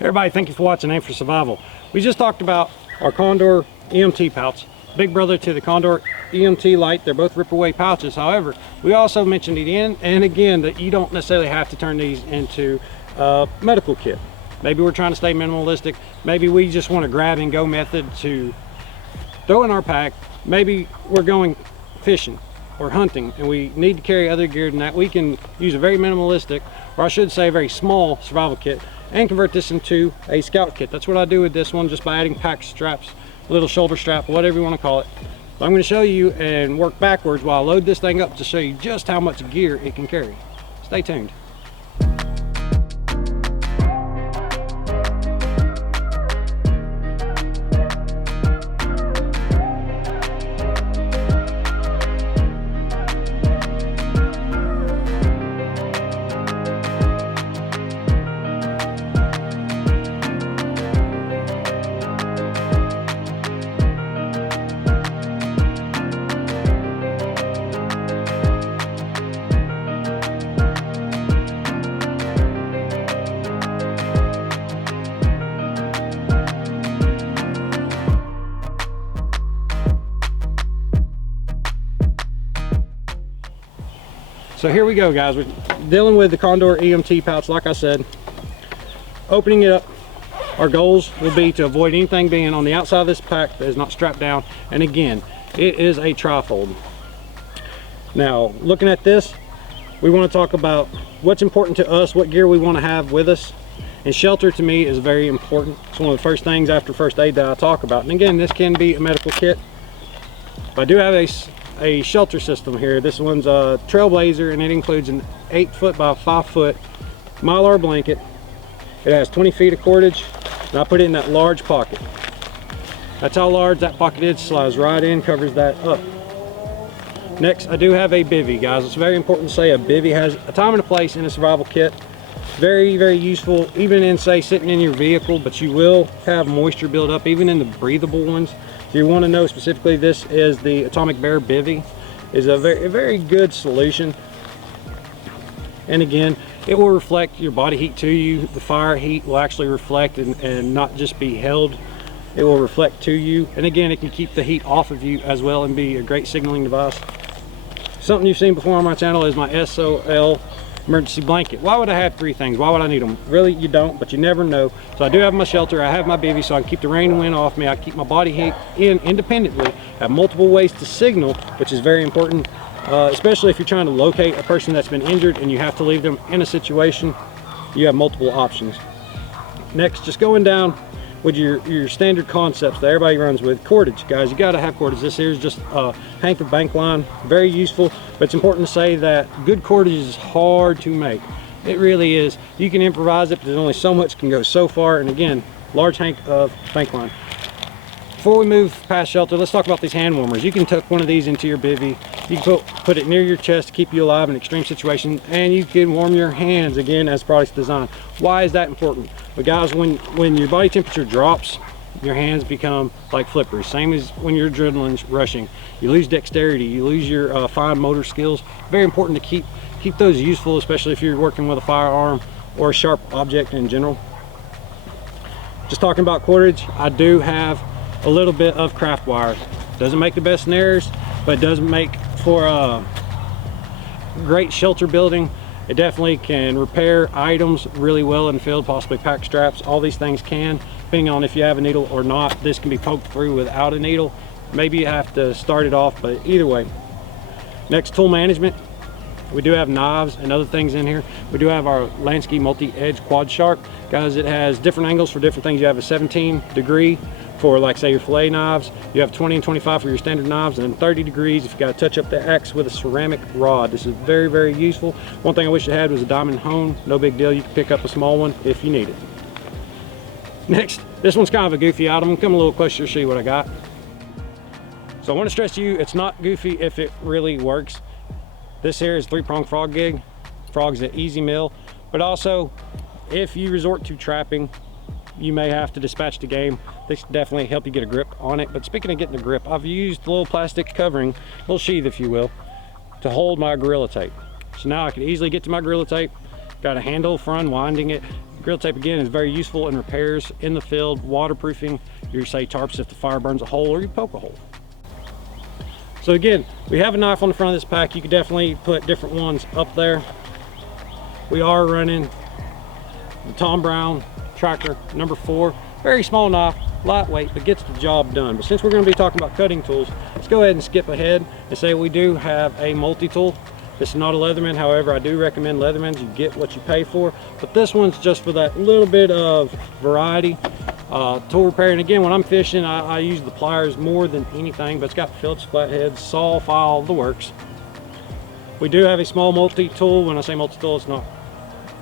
Everybody, thank you for watching Aim for Survival. We just talked about our Condor Emt pouch, big brother to the Condor Emt Lite. They're both rip-away pouches. However, we also mentioned again and again that you don't necessarily have to turn these into a medical kit. Maybe we're trying to stay minimalistic. Maybe we just want a grab and go method to throw in our pack. Maybe we're going fishing or hunting and we need to carry other gear than that. We can use a very minimalistic, or I should say a very small survival kit, and convert this into a scout kit. That's what I do with this one, just by adding pack straps, little shoulder strap, whatever you want to call it. But I'm going to show you and work backwards while I load this thing up to show you just how much gear it can carry. Stay tuned. So here we go, guys. We're dealing with the Condor Emt pouch. Like I said, opening it up, our goals will be to avoid anything being on the outside of this pack that is not strapped down. And again, it is a trifold. Now, looking at this, we want to talk about what's important to us, what gear we want to have with us. And shelter to me is very important. It's one of the first things after first aid that I talk about. And again, this can be a medical kit. But I do have a shelter system here. This one's a Trailblazer, and it includes an 8-foot by 5-foot Mylar blanket. It has 20 feet of cordage, and I put it in that large pocket. That's how large that pocket is. Slides right in, covers that up. Next, I do have a bivy, guys. It's very important to say a bivy has a time and a place in a survival kit. Very, very useful, even in, say, sitting in your vehicle, but you will have moisture build up, even in the breathable ones. If you want to know specifically, this is the Atomic Bear Bivy. Is a very good solution. And again, it will reflect your body heat to you. The fire heat will actually reflect and not just be held. It will reflect to you. And again, it can keep the heat off of you as well and be a great signaling device. Something you've seen before on my channel is my SOL emergency blanket. Why would I have 3 things? Why would I need them? Really, you don't, but you never know. So I do have my shelter, I have my bivy, so I can keep the rain and wind off me. I keep my body heat in independently. I have multiple ways to signal, which is very important, especially if you're trying to locate a person that's been injured and you have to leave them in a situation. You have multiple options. Next, just going down with your standard concepts that everybody runs with. Cordage, guys, you got to have cordage. This here is just a hank of bank line, very useful, but it's important to say that good cordage is hard to make. It really is. You can improvise it, but there's only so much can go so far. And again, large hank of bank line. Before we move past shelter, let's talk about these hand warmers. You can tuck one of these into your bivy. You can put it near your chest to keep you alive in extreme situations, and you can warm your hands, again, as product's designed. Why is that important? But guys, when your body temperature drops, your hands become like flippers. Same as when your adrenaline's rushing. You lose dexterity, you lose your fine motor skills. Very important to keep those useful, especially if you're working with a firearm or a sharp object in general. Just talking about cordage, I do have a little bit of craft wire. Doesn't make the best snares, but it does make for great shelter building. It definitely can repair items really well in the field, possibly pack straps. All these things can, depending on if you have a needle or not. This can be poked through without a needle. Maybe you have to start it off, but either way. Next, tool management. We do have knives and other things in here. We do have our Lansky multi-edge quad sharp. Guys, it has different angles for different things. You have a 17-degree for, like, say, your fillet knives. You have 20 and 25 for your standard knives, and then 30 degrees if you got to touch up the axe with a ceramic rod. This is very, very useful. One thing I wish it had was a diamond hone. No big deal. You can pick up a small one if you need it. Next, this one's kind of a goofy item. Come a little closer to show you what I got. So I want to stress to you, it's not goofy if it really works. This here is 3-prong frog gig. Frog's an easy meal, but also if you resort to trapping, you may have to dispatch the game. This can definitely help you get a grip on it. But speaking of getting the grip, I've used a little plastic covering, a little sheath if you will, to hold my Gorilla Tape. So now I can easily get to my Gorilla Tape. Got a handle for unwinding it. Grill tape again is very useful in repairs in the field, waterproofing your, say, tarps if the fire burns a hole or you poke a hole. So again, we have a knife on the front of this pack. You could definitely put different ones up there. We are running the Tom Brown Tracker number 4. Very small knife, lightweight, but gets the job done. But since we're going to be talking about cutting tools, let's go ahead and skip ahead and say we do have a multi-tool. This is not a Leatherman, however, I do recommend Leathermans. You get what you pay for. But this one's just for that little bit of variety. Tool repair, and again, when I'm fishing, I use the pliers more than anything, but it's got Phillips flatheads, saw, file, the works. We do have a small multi-tool. When I say multi-tool, it's not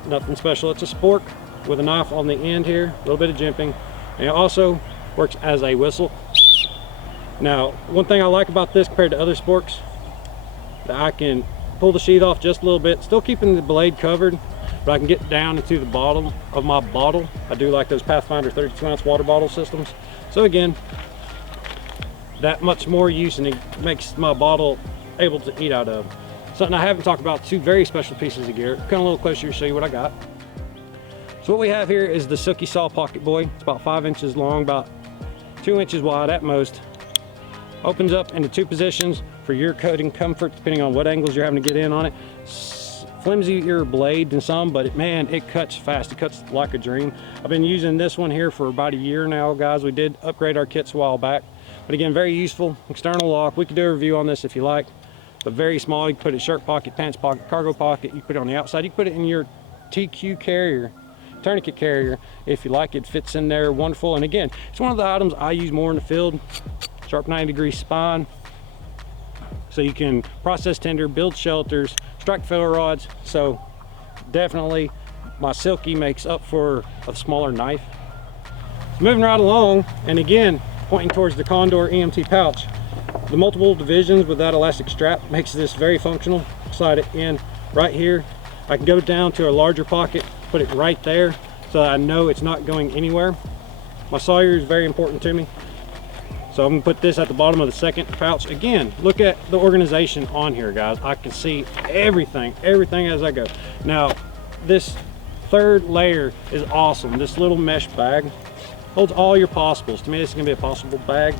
nothing special. It's a spork with a knife on the end here, a little bit of jimping, and it also works as a whistle. Now, one thing I like about this compared to other sporks, that I can pull the sheath off just a little bit, still keeping the blade covered, but I can get down into the bottom of my bottle. I do like those Pathfinder 32-ounce water bottle systems. So again, that much more use, and it makes my bottle able to eat out of. Something I haven't talked about, 2 very special pieces of gear. Come a little closer to show you what I got. So what we have here is the Silky Saw Pocket Boy. It's about 5 inches long, about 2 inches wide at most. Opens up into 2 positions for your cutting comfort, depending on what angles you're having to get in on it. Flimsier blade than some, but man, it cuts fast. It cuts like a dream. I've been using this one here for about a year now, guys. We did upgrade our kits a while back, but again, very useful. External lock. We could do a review on this if you like, but very small. You can put it in shirt pocket, pants pocket, cargo pocket. You can put it on the outside. You can put it in your TQ carrier, tourniquet carrier, if you like. It fits in there wonderful. And again, it's one of the items I use more in the field. Sharp 90-degree spine, so you can process tinder, build shelters, strike filler rods. So definitely my Silky makes up for a smaller knife. Moving right along, and again pointing towards the Condor Emt pouch, the multiple divisions with that elastic strap makes this very functional. Slide it in right here. I can go down to a larger pocket, put it right there so that I know it's not going anywhere. My Sawyer is very important to me, so I'm gonna put this at the bottom of the second pouch. Again, look at the organization on here, guys. I can see everything as I go. Now, this third layer is awesome. This little mesh bag holds all your possibles. To me, this is gonna be a possible bag.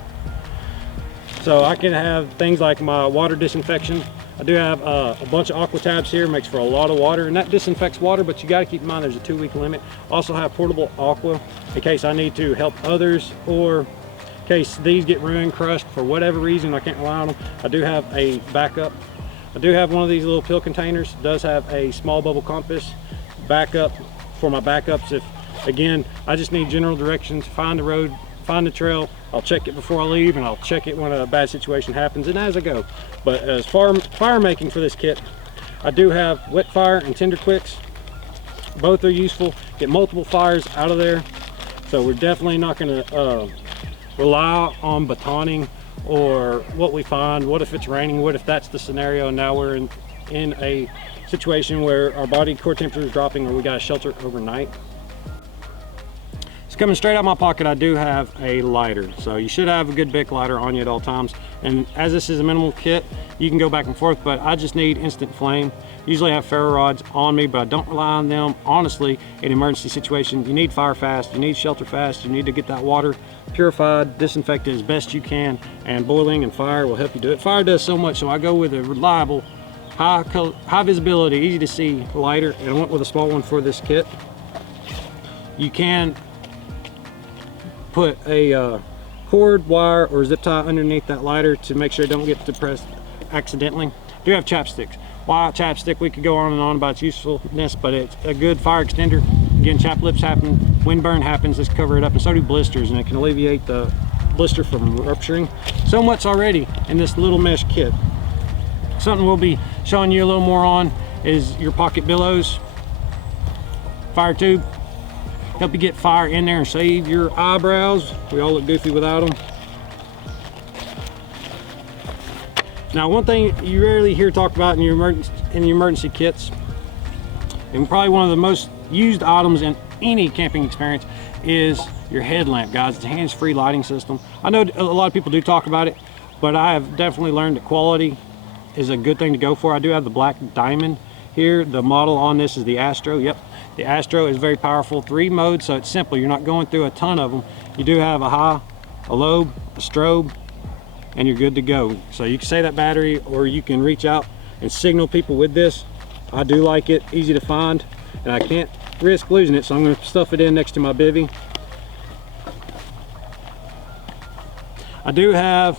So I can have things like my water disinfection. I do have a bunch of Aqua tabs here, makes for a lot of water, and that disinfects water, but you gotta keep in mind there's a 2-week limit. Also have portable Aqua in case I need to help others, or in case these get ruined, crushed for whatever reason, I can't rely on them. I do have a backup. I do have one of these little pill containers. It does have a small bubble compass backup for my backups. If, again, I just need general directions, find the road, find the trail. I'll check it before I leave, and I'll check it when a bad situation happens and as I go. But as far as fire making for this kit, I do have wet fire and tinder quicks. Both are useful. Get multiple fires out of there. So we're definitely not going to rely on batoning or what we find. What if it's raining? What if that's the scenario? And now we're in a situation where our body core temperature is dropping, or we got to shelter overnight. Coming straight out of my pocket, I do have a lighter. So you should have a good Bic lighter on you at all times. And as this is a minimal kit, you can go back and forth, but I just need instant flame. Usually I have ferro rods on me, but I don't rely on them. Honestly, in emergency situations, you need fire fast, you need shelter fast, you need to get that water purified, disinfected as best you can, and boiling and fire will help you do it. Fire does so much, so I go with a reliable, high visibility, easy to see lighter, and I went with a small one for this kit. You can put a cord, wire, or zip tie underneath that lighter to make sure it don't get depressed accidentally. I do have chapsticks. Why chapstick? We could go on and on about its usefulness, but it's a good fire extender. Again, chap lips happen, wind burn happens, let's cover it up, and so do blisters, and it can alleviate the blister from rupturing. So much already in this little mesh kit. Something we'll be showing you a little more on is your pocket billows, fire tube. Help you get fire in there and save your eyebrows. We all look goofy without them. Now, one thing you rarely hear talked about in your emergency kits, and probably one of the most used items in any camping experience, is your headlamp, guys. It's a hands-free lighting system. I know a lot of people do talk about it, but I have definitely learned that quality is a good thing to go for. I do have the black diamond here. The model on this is the Astro. Yep. The Astro is very powerful, 3 modes, so it's simple. You're not going through a ton of them. You do have a high, a low, a strobe, and you're good to go. So you can save that battery, or you can reach out and signal people with this. I do like it, easy to find, and I can't risk losing it, so I'm going to stuff it in next to my bivy. I do have,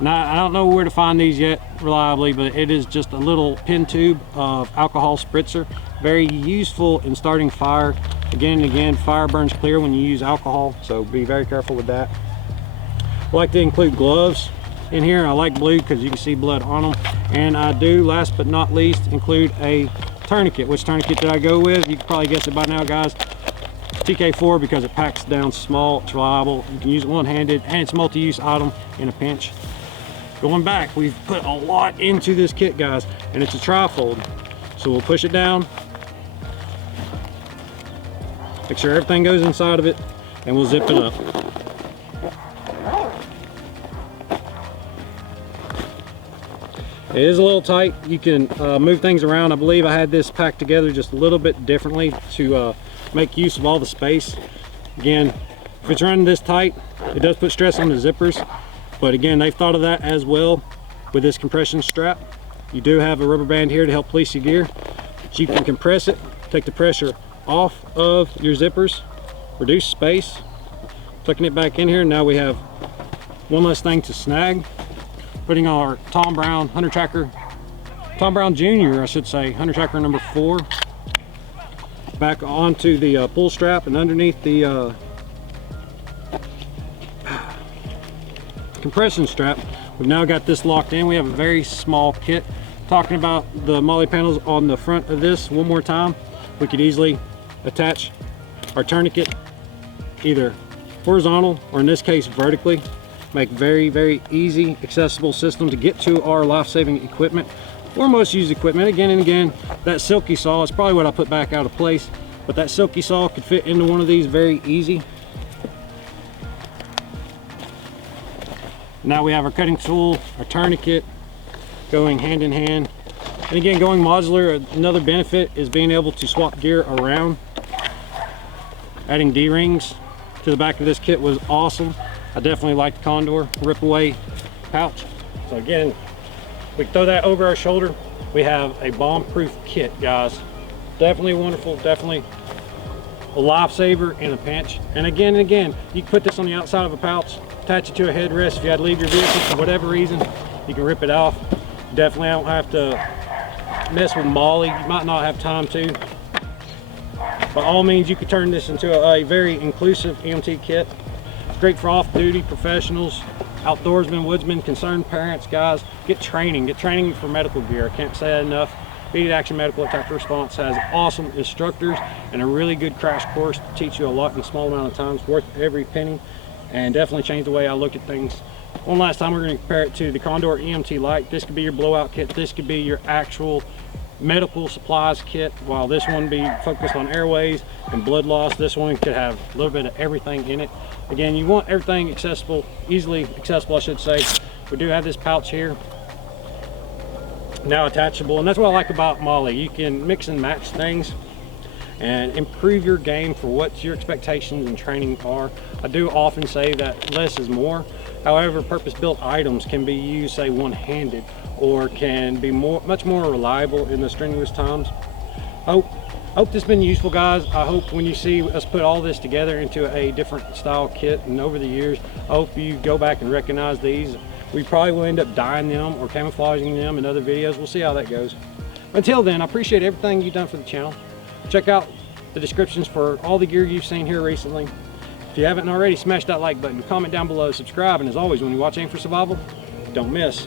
now I don't know where to find these yet reliably, but it is just a little pin tube of alcohol spritzer. Very useful in starting fire. Again and again, fire burns clear when you use alcohol, so be very careful with that. I like to include gloves in here. I like blue because you can see blood on them. And I do, last but not least, include a tourniquet. Which tourniquet did I go with? You can probably guess it by now, guys. TK4, because it packs down small, it's reliable. You can use it one-handed, and it's a multi-use item in a pinch. Going back, we've put a lot into this kit, guys, and it's a tri-fold. So we'll push it down, make sure everything goes inside of it, and we'll zip it up. It is a little tight. You can move things around. I believe I had this packed together just a little bit differently to make use of all the space. Again, if it's running this tight, it does put stress on the zippers, but again, they've thought of that as well with this compression strap. You do have a rubber band here to help police your gear, so you can compress it, take the pressure off of your zippers, reduce space, tucking it back in here. Now we have one less thing to snag. Putting our Tom Brown Hunter Tracker, Tom Brown Jr. I should say, Hunter Tracker number 4, back onto the pull strap, and underneath the compression strap, we've now got this locked in. We have a very small kit. Talking about the MOLLE panels on the front of this one more time, we could easily attach our tourniquet either horizontal, or in this case vertically. Make very, very easy, accessible system to get to our life-saving equipment, or most used equipment. Again and again, that Silky saw is probably what I put back out of place, but that Silky saw could fit into one of these very easy. Now we have our cutting tool, our tourniquet, going hand in hand. And again, going modular, another benefit is being able to swap gear around. Adding D-rings to the back of this kit was awesome. I definitely like the Condor rip away pouch. So again, we throw that over our shoulder. We have a bomb-proof kit, guys. Definitely wonderful, definitely a lifesaver in a pinch. And again, you can put this on the outside of a pouch, attach it to a headrest. If you had to leave your vehicle for whatever reason, you can rip it off. Definitely don't have to mess with MOLLE. You might not have time to. By all means, you could turn this into a very inclusive EMT kit. Great for off-duty professionals, outdoorsmen, woodsmen, concerned parents, guys. Get training for medical gear. I can't say that enough. Immediate Action Medical Attack Response has awesome instructors and a really good crash course to teach you a lot in a small amount of time. It's worth every penny, and definitely changed the way I look at things. One last time, we're going to compare it to the Condor Emt Lite. This could be your blowout kit. This could be your actual medical supplies kit. While this one be focused on airways and blood loss, this one could have a little bit of everything in it. Again, you want everything accessible, easily accessible I should say. We do have this pouch here, now attachable, and that's what I like about MOLLE. You can mix and match things and improve your game for what your expectations and training are. I do often say that less is more. However, purpose-built items can be used, say, one-handed, or can be much more reliable in the strenuous times. I hope this has been useful, guys. I hope when you see us put all this together into a different style kit, and over the years, I hope you go back and recognize these. We probably will end up dyeing them or camouflaging them in other videos. We'll see how that goes. Until then, I appreciate everything you've done for the channel. Check out the descriptions for all the gear you've seen here recently. If you haven't already, smash that like button, comment down below, subscribe, and as always, when you're watching for survival, don't miss.